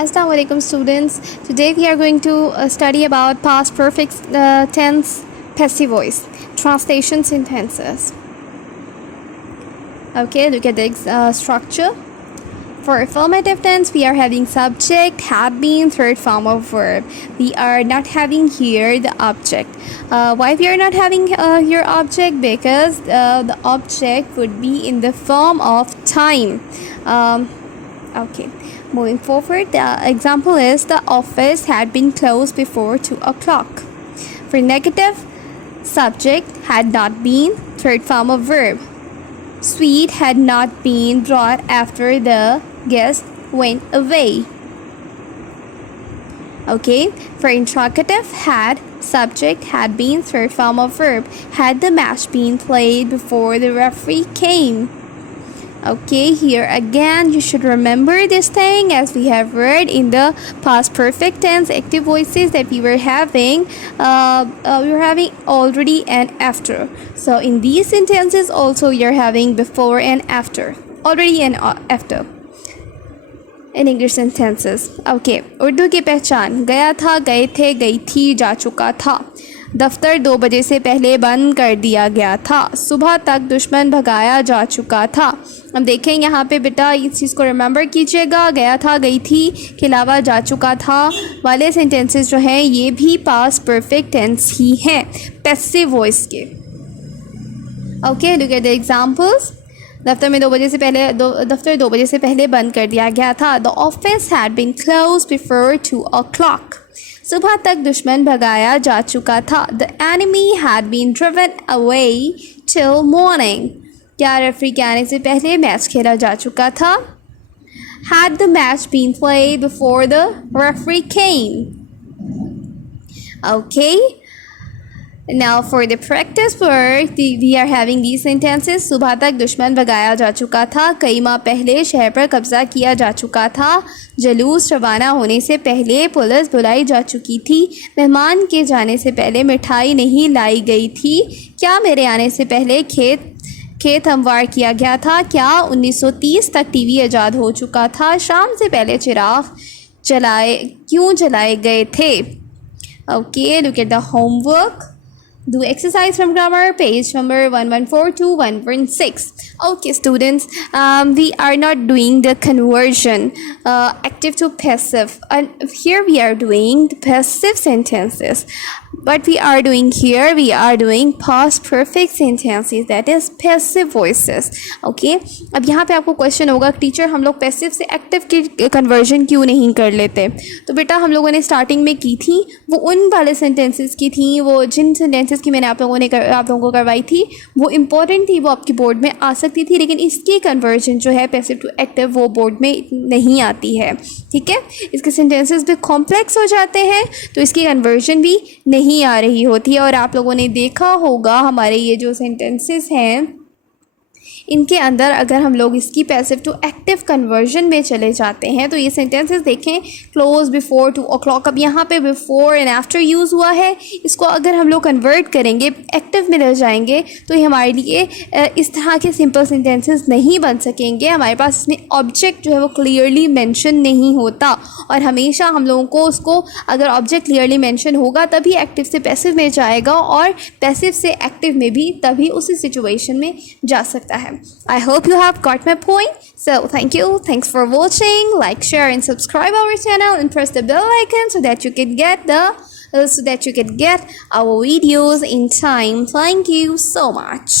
Assalamu alaikum students. Today we are going to study about past perfect tense passive voice translation sentences. Okay, look at the structure. For affirmative tense, we are having subject, have been, third form of verb. We are not having here the object. Why we are not having here object? Because the object would be in the form of time. Okay, moving forward, the example is the office had been closed before 2 o'clock. For negative, subject had not been, third form of verb. Sweet had not been brought after the guest went away. Okay, for interrogative, had, subject had been, third form of verb. Had the match been played before the referee came? Okay, here again you should remember this thing as we have read in the past perfect tense active voices that we were having already and after. So in these sentences also you're having before and after, already and after in English sentences. Okay, Urdu की पहचान, गया था, गए थे, गई थी, जा चुका था. दफ्तर 2 बजे से पहले बंद कर दिया गया था. सुबह तक दुश्मन भगाया जा चुका था. हम देखें यहाँ पे बेटा इस चीज़ को रिमेंबर कीजिएगा. गया था, गई थी के अलावा जा चुका था वाले सेंटेंसेस जो हैं ये भी पास्ट परफेक्ट टेंस ही हैं पैसिव वॉइस के. Okay, look at the examples. दफ्तर 2 बजे से पहले बंद कर दिया गया था. The office had been close before 2 o'clock. सुबह तक दुश्मन भगाया जा चुका था. The enemy had been driven away till morning. क्या रेफरी के आने से पहले मैच खेला जा चुका था? Had the match been played before the referee came. Okay, now for the practice work we are having these sentences. सुबह तक दुश्मन भगाया जा चुका था. कई माह पहले शहर पर कब्जा किया जा चुका था. जुलूस रवाना होने से पहले पुलिस बुलाई जा चुकी थी. मेहमान के जाने से पहले मिठाई नहीं लाई गई थी. क्या मेरे आने से पहले खेत हमवार किया गया था? क्या 1930 तक टीवी आज़ाद हो चुका था? शाम से पहले चिराग क्यों जलाए गए थे? Okay, look at the homework. Do exercise from grammar, page number 114 to 116. Okay, students, we are not doing the conversion active to passive, and here we are doing the passive sentences. But we are doing past perfect sentences, that is passive voices. Okay, अब यहाँ पे आपको क्वेश्चन होगा टीचर हम लोग पैसिव से एक्टिव की कन्वर्जन क्यों नहीं कर लेते? तो बेटा हम लोगों ने स्टार्टिंग में की थी वो उन वाले सेंटेंसेस की थी, वो जिन सेंटेंसेस की मैंने आप लोगों को करवाई थी वो इम्पॉर्टेंट थी, वो आपकी बोर्ड में आ सकती थी. लेकिन इसकी कन्वर्जन जो है पैसिव टू एक्टिव वो बोर्ड में नहीं आती है. ठीक है, इसके सेंटेंसेस भी कॉम्प्लेक्स हो जाते हैं तो इसकी कन्वर्जन भी नहीं आ रही होती है. और आप लोगों ने देखा होगा हमारे ये जो सेंटेंसेस हैं इनके अंदर अगर हम लोग इसकी पैसिव टू एक्टिव कन्वर्जन में चले जाते हैं तो ये सेंटेंसेस देखें, क्लोज बिफोर 2 o'clock. अब यहाँ पे बिफोर एंड आफ्टर यूज़ हुआ है. इसको अगर हम लोग कन्वर्ट करेंगे, एक्टिव में ले जाएंगे तो ये हमारे लिए इस तरह के सिंपल सेंटेंसेस नहीं बन सकेंगे. हमारे पास इसमें ऑब्जेक्ट जो है वो क्लियरली मेंशन नहीं होता. और हमेशा हम लोगों को उसको अगर ऑब्जेक्ट क्लियरली मेंशन होगा तभी एक्टिव से पैसिव में जाएगा और पैसिव से एक्टिव में भी तभी उसी सिचुएशन में जा सकता है. I hope you have got my point. So thank you. Thanks for watching. Like, share and subscribe our channel and press the bell icon so that you can get our videos in time. Thank you so much.